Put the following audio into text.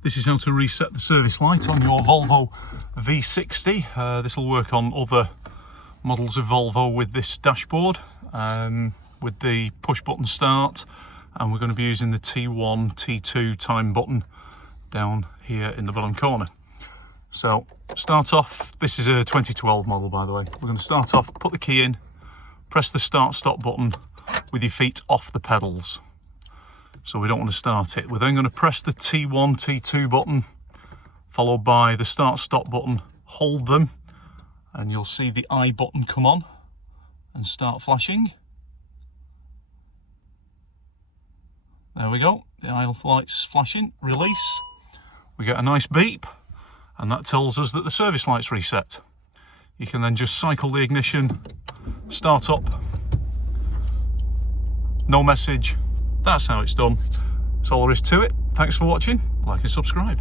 This is how to reset the service light on your Volvo V60. This will work on other models of Volvo with this dashboard, with the push button start, and we're going to be using the T1, T2 time button down here in the bottom corner. So start off, this is a 2012 model by the way. We're going to start off, put the key in, press the start stop button with your feet off the pedals. So we don't want to start it. We're then going to press the T1, T2 button, followed by the start stop button, hold them, and you'll see the I button come on and start flashing. There we go, the I light's flashing, release. We get a nice beep, and that tells us that the service light's reset. You can then just cycle the ignition, start up, no message. That's how it's done. That's all there is to it. Thanks for watching, like and subscribe.